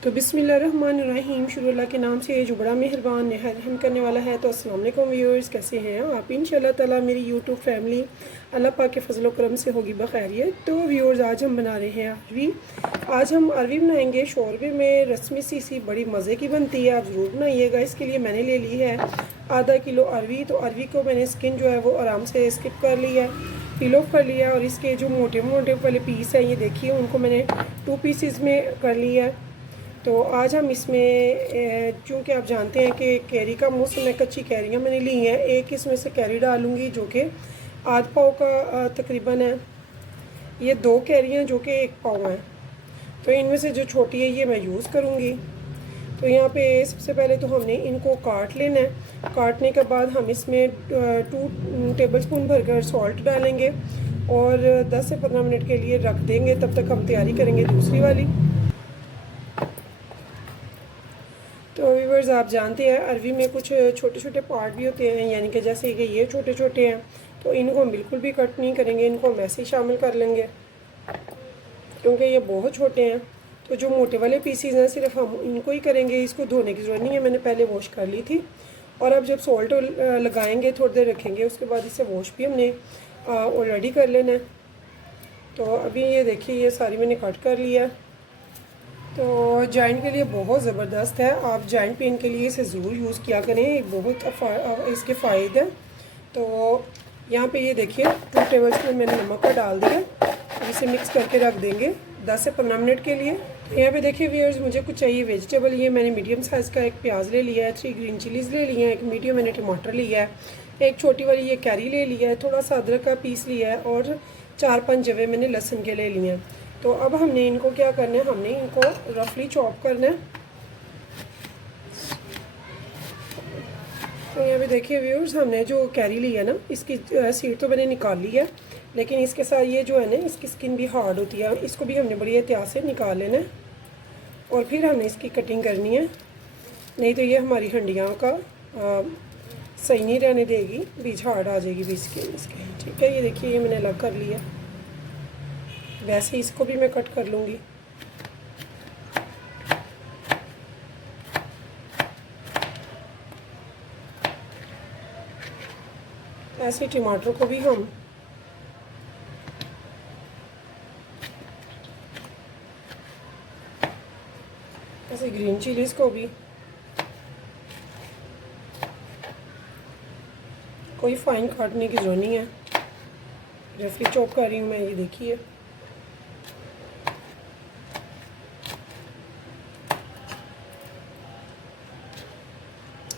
तो बिस्मिल्लाहिर्रहमानिर्रहीम, शुरू अल्लाह के नाम से जो बड़ा मेहरबान नहायत रहम करने वाला है। तो अस्सलाम वालेकुम व्यूअर्स, कैसे हैं आप? इंशाल्लाह ताला मेरी यूट्यूब फैमिली अल्लाह पाक के फजल करम से होगी बखैरियत। तो व्यूअर्स, आज हम बना रहे हैं अरवी। आज हम अरवी बनाएंगे शोरबे में। रस्मी सी बड़ी मज़े की बनती है, आप ज़रूर बनाइएगा। इसके लिए मैंने ले ली है आधा किलो अरवी। तो अरवी को मैंने स्किन जो है वो आराम से स्किप कर ली है, पील ऑफ कर लिया। और इसके जो मोटे मोटे वाले पीस हैं, ये देखिए, उनको मैंने 2 पीसेस में कर लिया है। तो आज हम इसमें चूँकि आप जानते हैं कि कैरी का मौसम है, कच्ची कैरियाँ मैंने ली हैं। एक इसमें से कैरी डालूँगी जो कि आध पाव का तकरीबन है। ये 2 कैरियाँ जो कि 1 पाव हैं। तो इनमें से जो छोटी है ये मैं यूज़ करूँगी। तो यहाँ पे सबसे पहले तो हमने इनको काट लेना है। काटने के बाद हम इसमें 2 टेबलस्पून भरकर सॉल्ट डालेंगे और 10 से 15 मिनट के लिए रख देंगे। तब तक हम तैयारी करेंगे दूसरी वाली। तो व्यूअर्स, आप जानते हैं अरवी में कुछ छोटे छोटे पार्ट भी होते हैं, यानी कि जैसे कि ये छोटे छोटे हैं, तो इनको हम बिल्कुल भी कट नहीं करेंगे, इनको हम ऐसे ही शामिल कर लेंगे क्योंकि ये बहुत छोटे हैं। तो जो मोटे वाले पीसीज हैं सिर्फ हम इनको ही करेंगे, इसको धोने की ज़रूरत नहीं है, मैंने पहले वॉश कर ली थी। और अब जब सॉल्ट लगाएंगे, थोड़ी देर रखेंगे, उसके बाद इसे वॉश भी हमने ऑलरेडी कर लेना है। तो अभी ये देखिए, ये सारी मैंने कट कर लिया है। तो जॉइंट के लिए बहुत ज़बरदस्त है, आप जॉइंट पेन के लिए इसे ज़रूर यूज़ किया करें, बहुत इसके फ़ायदे हैं। तो यहाँ पे ये देखिए 2 टेबलस्पून मैंने नमक का डाल दिया। इसे मिक्स करके रख देंगे 10 से 15 मिनट के लिए। यहाँ पे देखिए व्यूअर्स, मुझे कुछ चाहिए वेजिटेबल। ये मैंने मीडियम साइज़ का 1 प्याज ले लिया है, 3 ग्रीन चिलीज़ ले लिए हैं, 1 मीडियम मैंने टमाटर लिया है, 1 छोटी वाली ये कैरी ले लिया है, थोड़ा सा अदरक का पीस लिया है और 4-5 जवे मैंने लहसुन के ले लिए हैं। तो अब हमने इनको क्या करना है, हमने इनको रफली चॉप करना है। तो यहाँ पे देखिए व्यूअर्स, हमने जो कैरी ली है ना, इसकी सीड तो मैंने निकाल ली है, लेकिन इसके साथ ये जो है ना, इसकी स्किन भी हार्ड होती है, इसको भी हमने बड़ी एहतियात से निकाल लेना है और फिर हमने इसकी कटिंग करनी है। नहीं तो ये हमारी हंडियाँ का सही नहीं रहने देगी, बीच हार्ड आ जाएगी बीच स्किन इसके। ठीक है, ये देखिए, ये मैंने अलग कर लिया। वैसे इसको भी मैं कट कर लूँगी। ऐसे टमाटर को भी हम ऐसे ग्रीन चिलीज़ को भी कोई फाइन काटने की ज़रूरत नहीं है, रफली चॉप कर रही हूँ मैं। ये देखिए,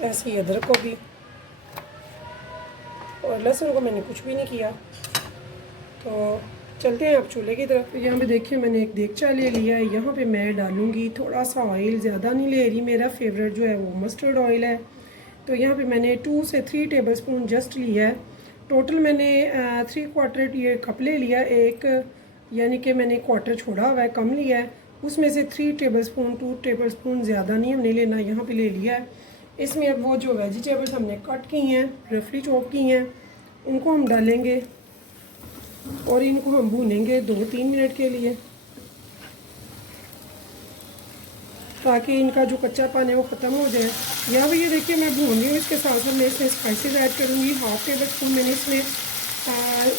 ऐसे ही अदरक को भी, और लहसुन को मैंने कुछ भी नहीं किया। तो चलते हैं अब चूल्हे की तरफ। यहाँ पे देखिए, मैंने एक देगचा ले लिया है। यहाँ पे मैं डालूँगी थोड़ा सा ऑयल, ज़्यादा नहीं ले रही, मेरा फेवरेट जो है वो मस्टर्ड ऑयल है। तो यहाँ पे मैंने 2 से 3 टेबलस्पून जस्ट लिया है। टोटल मैंने 3/4 ये कप ले लिया, एक यानी कि मैंने क्वार्टर छोड़ा हुआ है, कम लिया है। उसमें से 3 टेबलस्पून, 2 टेबलस्पून ज़्यादा नहीं हमने लेना, यहाँ पे ले लिया है। इसमें अब वो जो वेजिटेबल्स हमने कट की हैं, रफली चॉप की हैं, उनको हम डालेंगे और इनको हम भूनेंगे 2-3 मिनट के लिए, ताकि इनका जो कच्चापन है वो ख़त्म हो जाए। यहाँ भी ये देखिए, मैं भून रही हूँ। इसके साथ साथ मैं इसमें स्पाइसेस ऐड करूँगी। 1/2 टेबलस्पून मैंने इसमें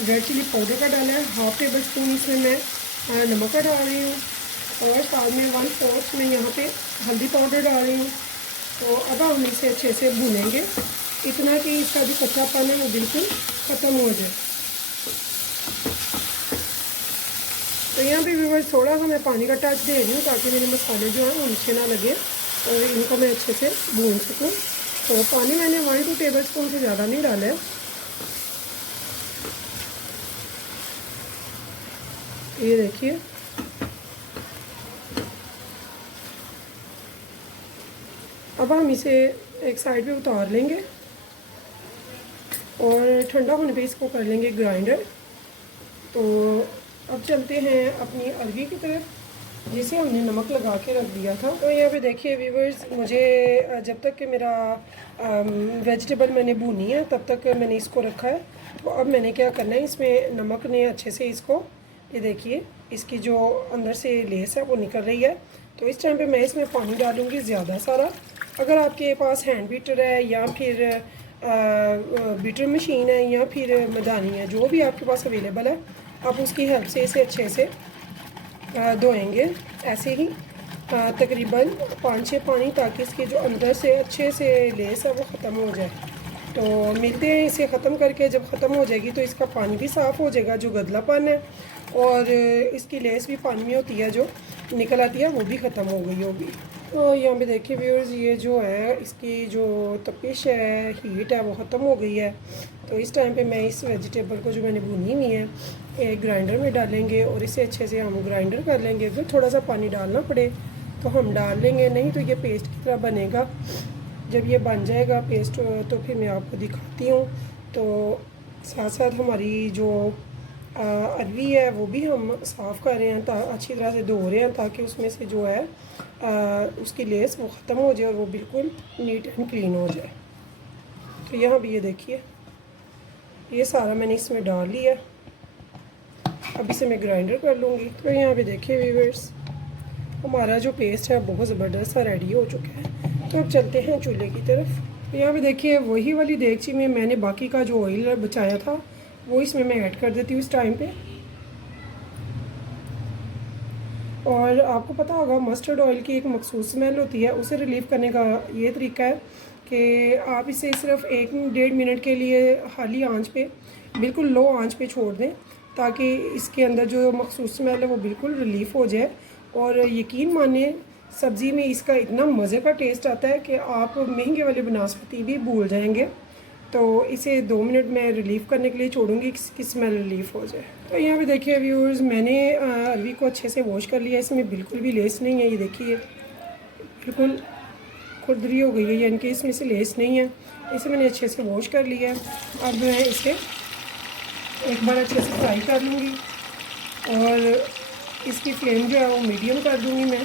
रेड चिली पाउडर का डाला है, 1/2 टेबलस्पून इसमें मैं नमक का डाल रही हूँ और साथ में 1/4 मैं यहाँ पे हल्दी पाउडर डाल रही हूँ। तो अब हम इसे अच्छे से भूनेंगे, इतना कि इसका जो कच्चापन है वो बिल्कुल ख़त्म हो जाए। तो यहाँ पे व्यूअर्स, थोड़ा सा मैं पानी का टच दे रही हूँ ताकि मेरे मसाले जो हैं वो नीचे ना लगे और इनको मैं अच्छे से भून सकूँ। तो पानी मैंने 1-2 टेबलस्पून से ज़्यादा नहीं डाला है। ये देखिए, अब हम इसे एक साइड पे उतार लेंगे और ठंडा होने पे इसको कर लेंगे ग्राइंडर। तो अब चलते हैं अपनी अरवी की तरफ, जिसे हमने नमक लगा के रख दिया था। तो यहाँ पे देखिए व्यूवर्स, मुझे जब तक कि मेरा वेजिटेबल मैंने भूनी है तब तक मैंने इसको रखा है। तो अब मैंने क्या करना है, इसमें नमक ने अच्छे से इसको, ये देखिए, इसकी जो अंदर से लेस है वो निकल रही है। तो इस टाइम पे मैं इसमें पानी डालूँगी ज़्यादा सारा। अगर आपके पास हैंड बीटर है या फिर बीटर मशीन है या फिर मदानी है, जो भी आपके पास अवेलेबल है, आप उसकी हेल्प से इसे अच्छे से धोएंगे ऐसे ही तकरीबन 5-6 पानी, ताकि इसके जो अंदर से अच्छे से लेस है वो ख़त्म हो जाए। तो मिलते हैं इसे ख़त्म करके। जब ख़त्म हो जाएगी तो इसका पानी भी साफ़ हो जाएगा, जो गदलापन है और इसकी लेस भी पानी में होती है जो निकल आती है, वो भी ख़त्म हो गई होगी। तो यहाँ पे देखिए व्यूअर्स, ये जो है इसकी जो तपिश है, हीट है, वो ख़त्म हो गई है। तो इस टाइम पे मैं इस वेजिटेबल को जो मैंने भुनी हुई है एक ग्राइंडर में डालेंगे और इसे अच्छे से हम ग्राइंडर कर लेंगे। अगर थोड़ा सा पानी डालना पड़े तो हम डाल लेंगे, नहीं तो ये पेस्ट की तरह बनेगा। जब ये बन जाएगा पेस्ट तो फिर मैं आपको दिखाती हूँ। तो साथ साथ हमारी जो अरवी है वो भी हम साफ़ कर रहे हैं, अच्छी तरह से धो रहे हैं, ताकि उसमें से जो है उसकी लेस वो ख़त्म हो जाए और वो बिल्कुल नीट एंड क्लीन हो जाए। तो यहाँ भी ये देखिए, ये सारा मैंने इसमें डाल लिया। अब इसे मैं ग्राइंडर कर लूँगी। तो यहाँ पे देखिए व्यूअर्स, हमारा जो पेस्ट है बहुत ज़बरदस्त सा रेडी हो चुका है। तो अब चलते हैं चूल्हे की तरफ। तो यहाँ पे देखिए, वही वाली देगची में मैंने बाकी का जो ऑयल बचाया था वो इसमें मैं ऐड कर देती हूँ इस टाइम पे। और आपको पता होगा मस्टर्ड ऑयल की एक मखसूस स्मेल होती है, उसे रिलीव करने का ये तरीका है कि आप इसे सिर्फ 1-1.5 मिनट के लिए हाली आंच पे, बिल्कुल लो आंच पे छोड़ दें, ताकि इसके अंदर जो मखसूस स्मेल है वो बिल्कुल रिलीफ़ हो जाए। और यकीन मानिए, सब्ज़ी में इसका इतना मज़े का टेस्ट आता है कि आप महंगे वाले बनास्पति भी भूल जाएंगे। तो इसे 2 मिनट में रिलीव करने के लिए छोड़ूंगी कि स्मेल रिलीफ हो जाए। तो यहाँ पे देखिए व्यूअर्स, मैंने अरवी को अच्छे से वॉश कर लिया। इसमें बिल्कुल भी लेस नहीं है, ये देखिए बिल्कुल खुरदरी हो गई है, यानी कि इसमें से लेस नहीं है। इसे मैंने अच्छे से वॉश कर लिया है। अब मैं इसे एक बार अच्छे से फ्राई कर लूँगी और इसकी फ्लेम जो है वो मीडियम कर दूँगी मैं।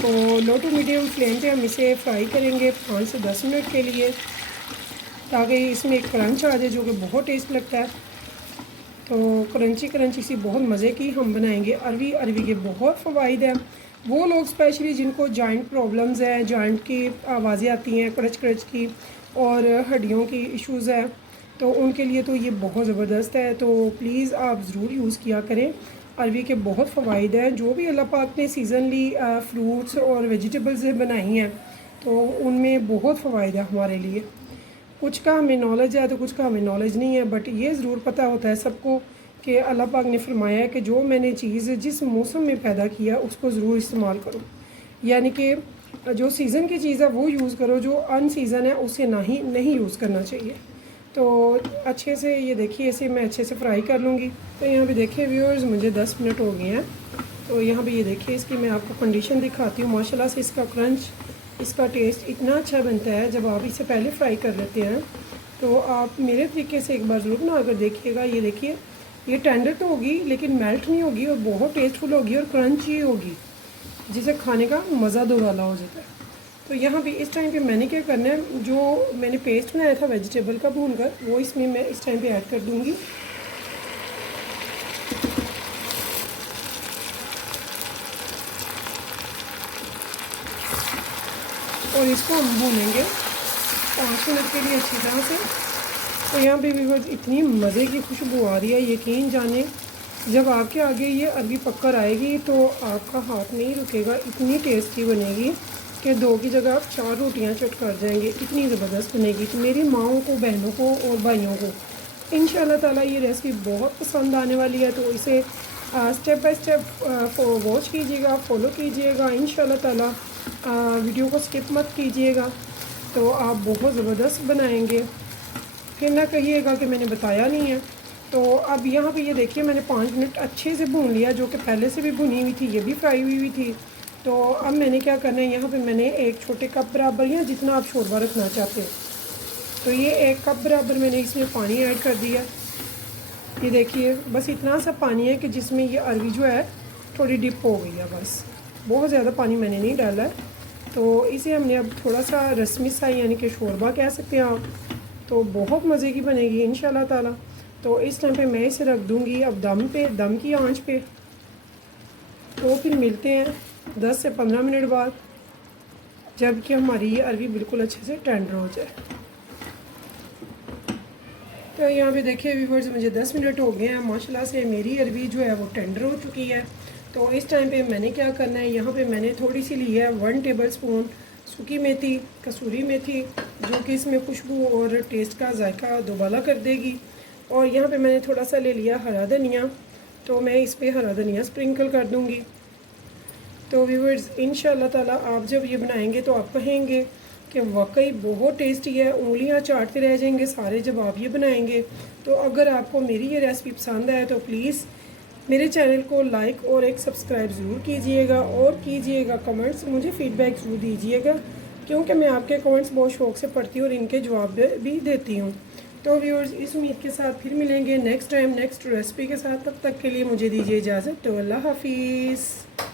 तो लो टू मीडियम फ्लेम पे हम इसे फ्राई करेंगे 5 से 10 मिनट के लिए, ताकि इसमें एक क्रंच आ जाए, जो कि बहुत टेस्ट लगता है। तो क्रंची सी बहुत मज़े की हम बनाएंगे। अरवी के बहुत फ़वाइद हैं। वो लोग स्पेशली जिनको जॉइंट प्रॉब्लम्स हैं, जॉइंट की आवाज़ें आती हैं क्रच की, और हड्डियों की इश्यूज़ है, तो उनके लिए तो ये बहुत ज़बरदस्त है। तो प्लीज़ आप ज़रूर यूज़ किया करें। अरवी के बहुत फ़वाइद हैं। जो भी अल्लाह पाक ने सीज़नली फ्रूट्स और वेजिटेबल्स बनाई हैं, तो उनमें बहुत फ़वाइद है हमारे लिए। कुछ का हमें नॉलेज है तो कुछ का हमें नॉलेज नहीं है, बट ये ज़रूर पता होता है सबको कि अल्लाह पाक ने फरमाया है कि जो मैंने चीज़ जिस मौसम में पैदा किया उसको ज़रूर इस्तेमाल करो। यानी कि जो सीज़न की चीज़ है वो यूज़ करो, जो अन सीज़न है उसे नहीं यूज़ करना चाहिए। तो अच्छे से ये देखिए, इसे मैं अच्छे से फ्राई कर लूँगी। तो यहाँ पे देखिए व्यूअर्स, मुझे 10 मिनट हो गए हैं। तो यहाँ पे ये देखिए, इसकी मैं आपको कंडीशन दिखाती हूँ। माशाल्लाह से इसका क्रंच, इसका टेस्ट इतना अच्छा बनता है जब आप इसे पहले फ्राई कर लेते हैं। तो आप मेरे तरीके से एक बार ज़रूर बना कर देखिएगा। ये देखिए, ये टेंडर तो होगी लेकिन मेल्ट नहीं होगी, और बहुत टेस्टफुल होगी और क्रंची होगी, जिसे खाने का मज़ा दोबाला हो जाता है। तो यहाँ पे इस टाइम पे मैंने क्या करना है, जो मैंने पेस्ट बनाया था वेजिटेबल का भूनकर, वो इसमें मैं इस टाइम पे ऐड कर दूँगी। और इसको हम भूनेंगे 5 मिनट के लिए अच्छी तरह से। तो यहाँ पे भी इतनी मज़े की खुशबू आ रही है, यकीन जाने जब आपके आगे ये अरवी पककर आएगी तो आपका हाथ नहीं रुकेगा। इतनी टेस्टी बनेगी कि 2 की जगह आप 4 रोटियाँ चट कर जाएंगे, इतनी ज़बरदस्त बनेगी। तो मेरी माँओं को, बहनों को और भाइयों को इंशाल्लाह ताला ये रेसिपी बहुत पसंद आने वाली है। तो इसे स्टेप बाय स्टेप वॉच कीजिएगा, फॉलो कीजिएगा। इंशाल्लाह ताला वीडियो को स्किप मत कीजिएगा, तो आप बहुत ज़बरदस्त बनाएंगे। फिर ना कहिएगा कि मैंने बताया नहीं है। तो अब यहाँ पे ये देखिए, मैंने 5 मिनट अच्छे से भून लिया, जो कि पहले से भी भुनी हुई थी, ये भी फ्राई हुई थी। तो अब मैंने क्या करना है, यहाँ पे मैंने 1 छोटे कप बराबर, या जितना आप शोरबा रखना चाहते हैं, तो ये 1 कप बराबर मैंने इसमें पानी ऐड कर दिया। ये देखिए, बस इतना सा पानी है कि जिसमें ये अरवी जो है थोड़ी डिप हो गई है, बस बहुत ज़्यादा पानी मैंने नहीं डाला है। तो इसे हमने अब थोड़ा सा रस्मी सा, यानी कि शोरबा कह सकते हैं आप, तो बहुत मज़े की बनेगी इंशाल्लाह ताला। तो इस टाइम पे मैं इसे रख दूँगी अब दम पे, दम की आंच पे। तो फिर मिलते हैं 10 से 15 मिनट बाद, जबकि हमारी ये अरवी बिल्कुल अच्छे से टेंडर हो जाए। तो यहाँ पे देखिए व्यूअर्स, मुझे 10 मिनट हो गए हैं। माशाल्लाह से मेरी अरवी जो है वो टेंडर हो चुकी है। तो इस टाइम पे मैंने क्या करना है, यहाँ पे मैंने थोड़ी सी ली है 1 टेबल स्पून सूखी मेथी, कसूरी मेथी, जो कि इसमें खुशबू और टेस्ट का जायका दोबाला कर देगी। और यहाँ पे मैंने थोड़ा सा ले लिया हरा धनिया, तो मैं इस पर हरा धनिया स्प्रिंकल कर दूँगी। तो व्यूअर्स इंशाल्लाह ताला आप जब ये बनाएंगे तो आप कहेंगे कि वाकई बहुत टेस्टी है, उंगलियां चाटते रह जाएंगे सारे जब आप ये बनाएंगे। तो अगर आपको मेरी ये रेसिपी पसंद आए तो प्लीज़ मेरे चैनल को लाइक और एक सब्सक्राइब ज़रूर कीजिएगा और कीजिएगा कमेंट्स, मुझे फ़ीडबैक ज़रूर दीजिएगा, क्योंकि मैं आपके कमेंट्स बहुत शौक़ से पढ़ती हूँ और इनके जवाब भी देती हूँ। तो व्यूअर्स इस उम्मीद के साथ फिर मिलेंगे नेक्स्ट टाइम नेक्स्ट रेसिपी के साथ। तब तक के लिए मुझे दीजिए इजाज़त। तो अल्लाह हाफिज़।